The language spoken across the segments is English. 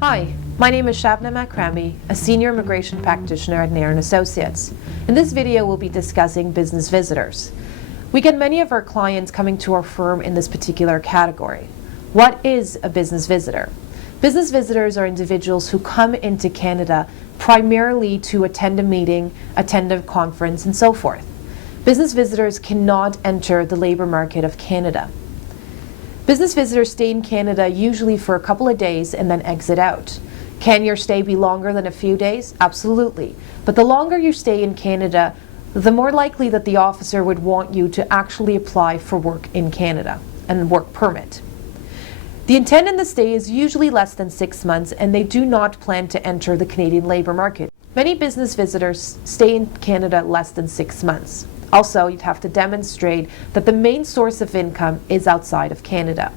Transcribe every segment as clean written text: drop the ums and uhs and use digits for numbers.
Hi, my name is Shabna Makrami, a senior immigration practitioner at Nair & Associates. In this video, we'll be discussing business visitors. We get many of our clients coming to our firm in this particular category. What is a business visitor? Business visitors are individuals who come into Canada primarily to attend a meeting, attend a conference, and so forth. Business visitors cannot enter the labor market of Canada. Business visitors stay in Canada usually for a couple of days and then exit out. Can your stay be longer than a few days? Absolutely. But the longer you stay in Canada, the more likely that the officer would want you to actually apply for work in Canada and work permit. The intent in the stay is usually less than 6 months, and they do not plan to enter the Canadian labor market. Many business visitors stay in Canada less than 6 months. Also, you'd have to demonstrate that the main source of income is outside of Canada.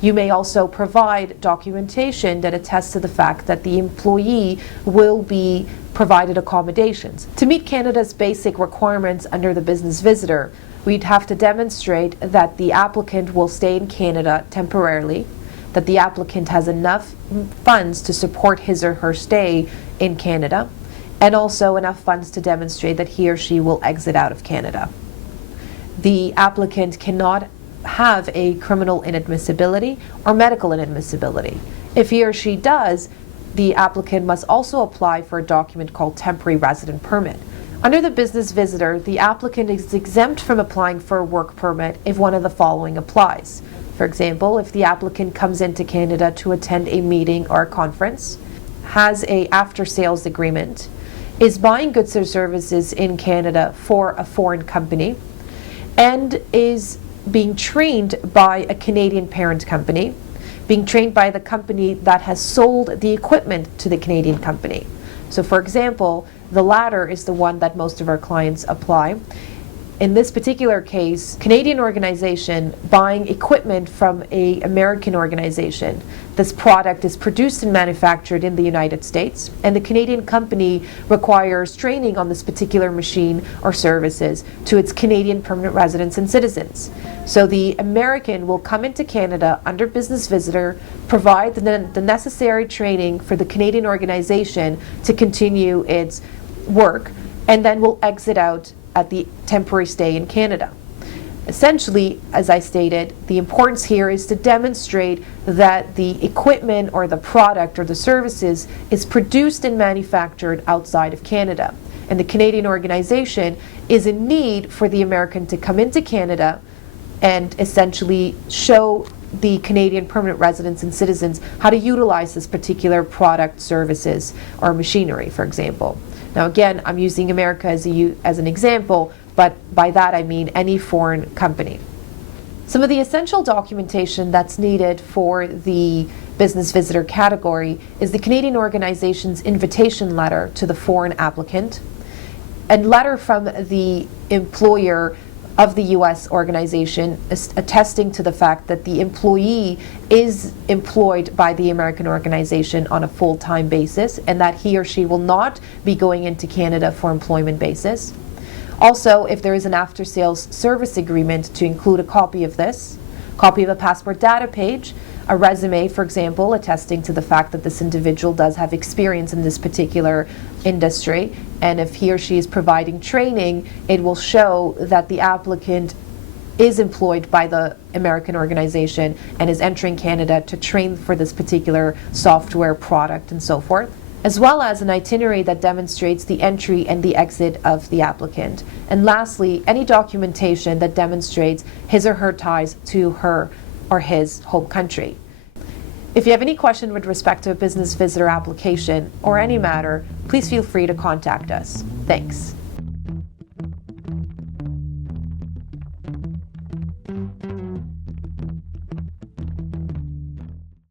You may also provide documentation that attests to the fact that the employee will be provided accommodations. To meet Canada's basic requirements under the business visitor, we'd have to demonstrate that the applicant will stay in Canada temporarily, that the applicant has enough funds to support his or her stay in Canada, and also enough funds to demonstrate that he or she will exit out of Canada. The applicant cannot have a criminal inadmissibility or medical inadmissibility. If he or she does, the applicant must also apply for a document called temporary resident permit. Under the business visitor, the applicant is exempt from applying for a work permit if one of the following applies. For example, if the applicant comes into Canada to attend a meeting or a conference, has a after-sales agreement, is buying goods or services in Canada for a foreign company, and is being trained by a Canadian parent company, being trained by the company that has sold the equipment to the Canadian company. So for example, the latter is the one that most of our clients apply. In this particular case, Canadian organization buying equipment from an American organization. This product is produced and manufactured in the United States, and the Canadian company requires training on this particular machine or services to its Canadian permanent residents and citizens. So the American will come into Canada under business visitor, provide the necessary training for the Canadian organization to continue its work, and then will exit out at the temporary stay in Canada. Essentially, as I stated, the importance here is to demonstrate that the equipment or the product or the services is produced and manufactured outside of Canada. And the Canadian organization is in need for the American to come into Canada and essentially show the Canadian permanent residents and citizens how to utilize this particular product, services, or machinery, for example. Now again, I'm using America as an example, but by that I mean any foreign company. Some of the essential documentation that's needed for the business visitor category is the Canadian organization's invitation letter to the foreign applicant, and letter from the employer of the U.S. organization attesting to the fact that the employee is employed by the American organization on a full-time basis and that he or she will not be going into Canada for employment basis. Also, if there is an after-sales service agreement, to include a copy of this, copy of a passport data page, a resume, for example, attesting to the fact that this individual does have experience in this particular industry, and if he or she is providing training, it will show that the applicant is employed by the American organization and is entering Canada to train for this particular software product and so forth, as well as an itinerary that demonstrates the entry and the exit of the applicant. And lastly, any documentation that demonstrates his or her ties to her or his home country. If you have any question with respect to a business visitor application or any matter, please feel free to contact us. Thanks.